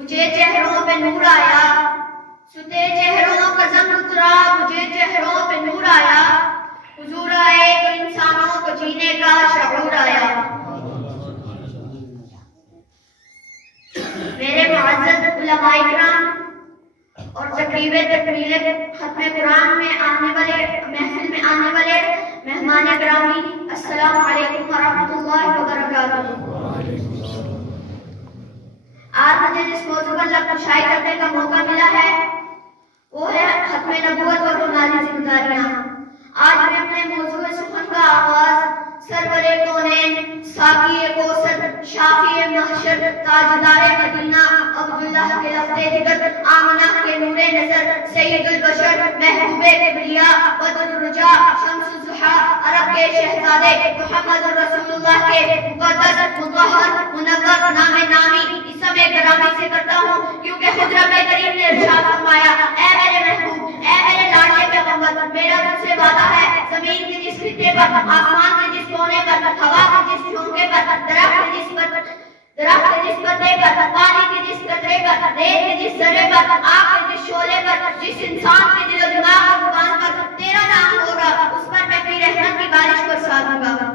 मुझे चेहरों पे नूर आया, सुते चेहरों का ज़ंग उतरा, मुझे चेहरों पे नूर आया, हुजूर आए तो इंसानों को जीने का शऊर आया। मेरे मुअज़्ज़ज़ उलमाए किराम और तकरीबे खत्मे कुरान में आने वाले, महफिल में आने वाले मेहमान गिरामी, अस्सलामु अलैकुम व रहमतुल्लाहि व बरकातुहू। आज मुझे जिस मौजू पर लफ्ज़ करने का मौका मिला है वो है खत्मे नबूवत और रुमानी जिम्मेदारियां। आज मैं अपने मौजू सुखन का आगाज सरवरे कौनैन, साक़िए कौसर, शाफ़िए महशर, ताजदारे मदीना, अब्दुल्लाह के लफ्ज़े जिगर, आमिना के नूरे नज़र, सय्यदुल बशर, महबूबे किबरिया, बदरुर रुजा, शम्सुज़ ज़ुहा, अरब के शहज़ादे मुहम्मदुर रसूलुल्लाह के मुक़द्दस, मुतहहर, मुनव्वर नामे नामी इसमे गिरामी से करता हूँ, क्योंकि हुज़रत करीम ने इरशाद फरमाया, ऐ मेरे महबूब, ऐ मेरे लाडले पैगंबर, मेरा तुझसे वादा है, ज़मीन के जिस खित्ते पर, आसमान के जिस कोने पर, हवा के जिस झोंके पर, दरख्त के जिस पत्ते पर, पानी के जिस कतरे पर, रेत के जिस जर्रे पर, आग के जिस शोले पर, जिस इंसान के दिलो दिमाग और जुबान पर तेरा नाम होगा, उस पर मैं अपनी रहमत की बारिश बरसा दूंगा।